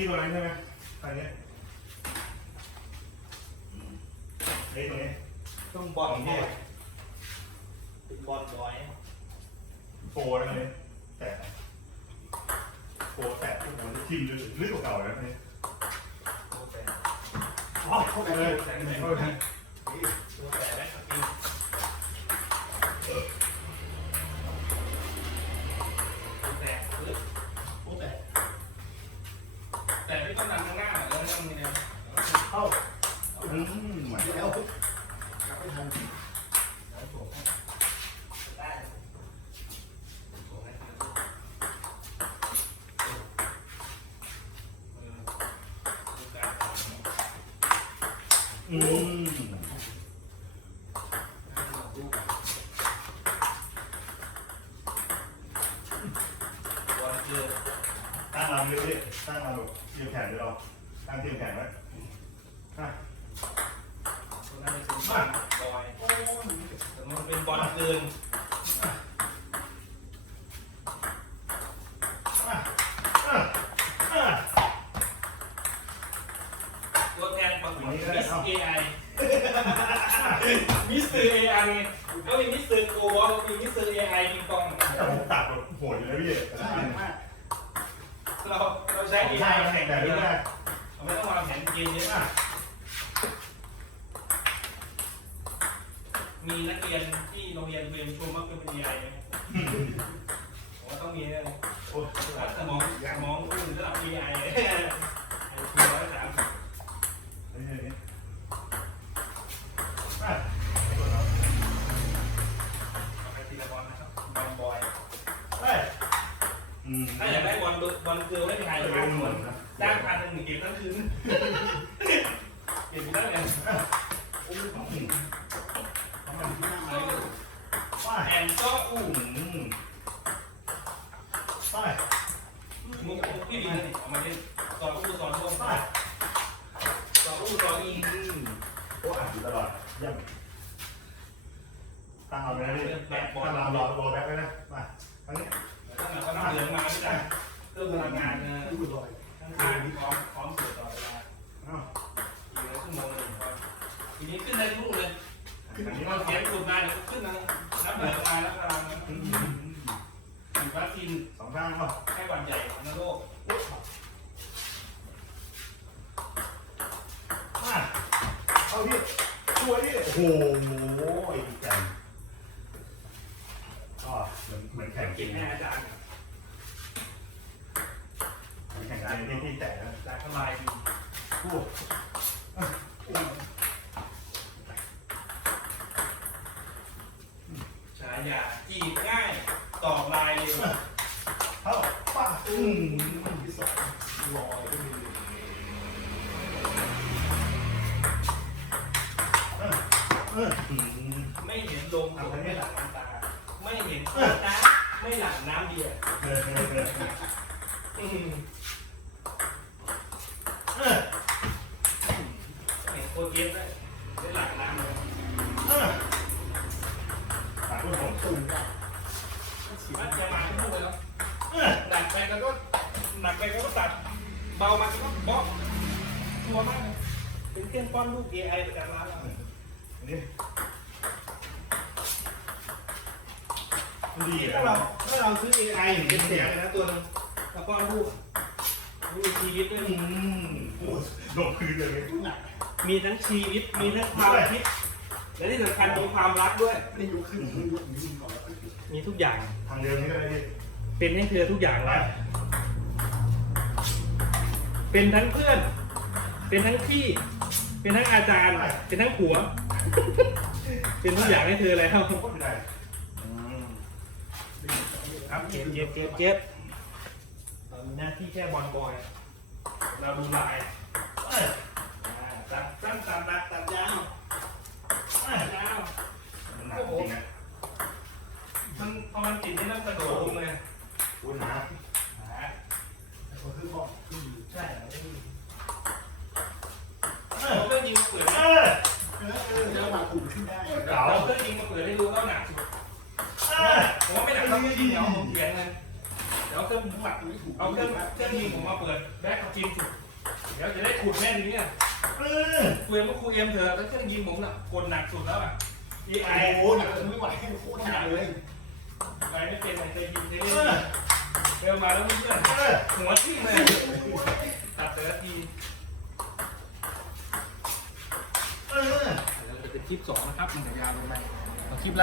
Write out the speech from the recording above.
กี้ตัวนั้นใช่ไหมอันเนี้ยเอ้ยตรงนี้ต้องบอลบอยเป็นบอลบอยโฟนะเนี่ยแต่โฟแต่ทุกคนทิมเลยลึกกว่าเก่าแล้วเนี่ยอ๋อเข้าไปเลยเข้าไปเลย แต่ไม่ต้องดันข้างหน้าแล้วนั่งนี่นะเข้าอืมมาแล้วกลับไม่ทันแล้วโผล่ให้ได้โผล่ให้ทันเออดูการทำอืมบอลคือตั้งลำเรื่อยๆ ตั้งลำแบบเทียมแขนเลยเราตั้งเทียมแขนไว้อะตัวนั้นเป็นบอลบอยแต่มันเป็นบอลเกินอะอะอะตัวแทนประกวดมิสเอไอมิสเตอร์เอไอก็มีมิสเตอร์โกวอลมีมิสเตอร์เอไอมีกองแต่ผมตัดแบบโหดอยู่นะพี่ใช่มากเราเรา ใช้ใช่เอไอแข่แข่งงแต่กันไม่เยได้อะเราไม่ต้องวางแผนเกมเยอะอะมีนักเรียนที่โรงเรียนเรียนชมว่าเป็นเอไอไหมผมว่าต้องมีนะโอ้ยสมองสมองอื่นระดับ AI ไอทีร้อยสามสิบนี่นี่นี่อะเอาไปทีละบอลนะครับบอลบอยเฮ้ยอืมถ้าอยากได้บอลบอลเกลือไม่มีใครจะเลยเป็นเหมือนด้านพันหนึ่งเก็บทั้งคืนเก็บได้เลยอืมทำแบบที่หน้าไม้เลยว่าแอนก็อู้อืมไปมุกมุกพี่ดีนะเอามาเล่นสอนอู้สอนพวกไปสอนอู้สอนอีอืมโอ้อ่านอยู่ตลอดเยี่ยมตั้งเอาไปนะพี่ตั้งเรารอรอแบ็คไว้นะมาทางนี้ตั้งแต่เขาเหลืองมาไม่ได้เพลังงานนะดูลอยทั้งคืนพร้อมพร้อมเสือต่อเวลาอ้าอีกแล้วชั่วโมงหนึ่งทีนี้ขึ้นได้ทุกเลยอันนี้เราเสียงสูบมาเดี๋ยวขึ้นนะนับเหนือมาแล้วพลังอืมฉีดวัคซีนสองข้างป่ะไข้หวัดใหญ่ในโลกอะเอาพี่ช่วยพี่โอ้โหไอ้แก่ก็เหมือนเหมือนแข่งกินแม่อาจารย์ แข่งกินที่ที่แตกนะทำลายดีพูดฉายาจีบง่ายตอบลายเร็วเข้าป้าอืมที่สองลอยก็มีเออเอออืมไม่เห็นลมผมไม่หลังน้ำตา ไม่เห็นน้ำไม่หลังน้ำเบียร์ เออเออเออ อืม เออ เห็นโคเกสได้ได้หลั่งน้ำเลยเออฝากพูดผมตื่นได้มันจะมาทุกเลยแล้วเออหนักไปแล้วก็หนักไปแล้วก็ตัด เบามาก็บล็อกตัวมากเลยเป็นเครื่องป้อนลูก AI ประจำร้านเราอันนี้ดีถ้าเราถ้าเราซื้อ AI อย่างเป็นเสียงนะตัวนึงแล้วก็ลูกมีชีวิตด้วยอืมโอ้ลงพื้นเลยหนัก มีทั้งชีวิต มีทั้งความคิด และที่สำคัญมีความรักด้วย ไม่ได้ยกขึ้นยกนี้ก่อนแล้วก็มีทุกอย่าง ทางเดิมนี่ก็ได้พี่เป็นให้เธอทุกอย่างไปแล้ว เป็นทั้งเพื่อน เป็นทั้งพี่ เป็นทั้งอาจารย์ เป็นทั้งผัว เป็นทุกอย่างให้เธอแล้วก็ไม่ได้อืมครับเก็บเก็บเก็บเก็บเรามีหน้าที่แค่บอลบอย เราดูลาย เอ้ย อ่าตัดสั้นตัดตัดตัดยาว เอ้ย ยาว มันหนักจริงนะ มันพอมันติดนี่ต้องกระโดดลงเลย พูดหนา หา ก็คือบอกขึ้น ใช่ เอ เรา อ เครื่องยิงมาเปิด เอ ให้ อ เออเออแล้วมาอุ่นขึ้นได้ เก๋า เราเครื่องยิงมาเปิดให้ดูว่าหนักสุด เออ ผม ว่าไม่หนักเท่าเครื่องยิงเดี๋ยวผมเถียงเลยเดี๋ยวเครื่องหมักไม่ถูกเอาเครื่องเครื่องยิงผมมาเปิดแบ็คจริงสุดเดี๋ยวจะได้ขุดแม่ทีเนี้ยเออคุยกับครูเอ็มเถอะแล้วเครื่องยิงผมน่ะกดหนักสุดแล้วอะ ไอ้โอ้หนักจนไม่ไหวโคตรหนักเลยไปไม่เป็นไรจะยิงได้เอเล่นอเร็วมาแล้วเพื่อนเออๆหัวทิ่มเลยตัดแต่ละทีเออ เดี๋ยวจะเป็นคลิปสองนะครับมันจะยาวลงไปเอาคลิปละ